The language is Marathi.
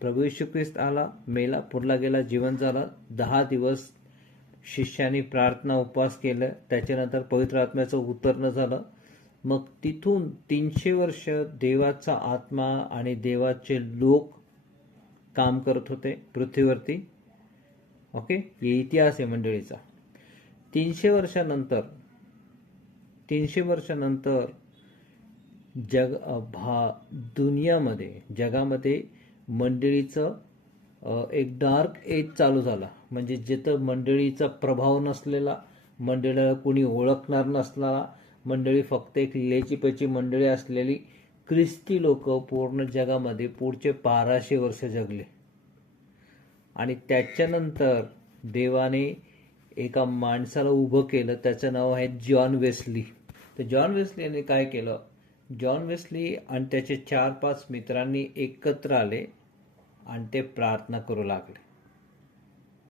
प्रभू येशू ख्रिस्त आला, मेला, पुरला गेला, जिवंत झाला. 10 दिवस शिष्यांनी प्रार्थना उपवास केलं. त्याच्यानंतर पवित्र आत्म्याचं उतरणं झालं. मग तिथून 300 वर्ष देवाचा आत्मा आणि देवाचे लोक काम करत होते पृथ्वीवरती. ओके, हे इतिहास आहे मंडळीचा. 300 वर्षानंतर दुनियामध्ये, जगामध्ये मंडळीचं एक डार्क एज चालू झाला. म्हणजे जिथं मंडळीचा प्रभाव नसलेला, मंडळीला कोणी ओळखणार नसणारा, मंडळी फक्त एक लेचीपेची मंडळी असलेली ख्रिस्ती लोक पूर्ण जगामध्ये पुढचे 1200 वर्ष जगले. आणि त्याच्यानंतर देवाने एका माणसाला उभं केलं, त्याचं नाव आहे जॉन वेस्ली. तर जॉन वेस्ली यांनी काय केलं, जॉन वेस्ली आणि त्याचे 4-5 मित्रांनी एकत्र आले आणि ते प्रार्थना करू लागले.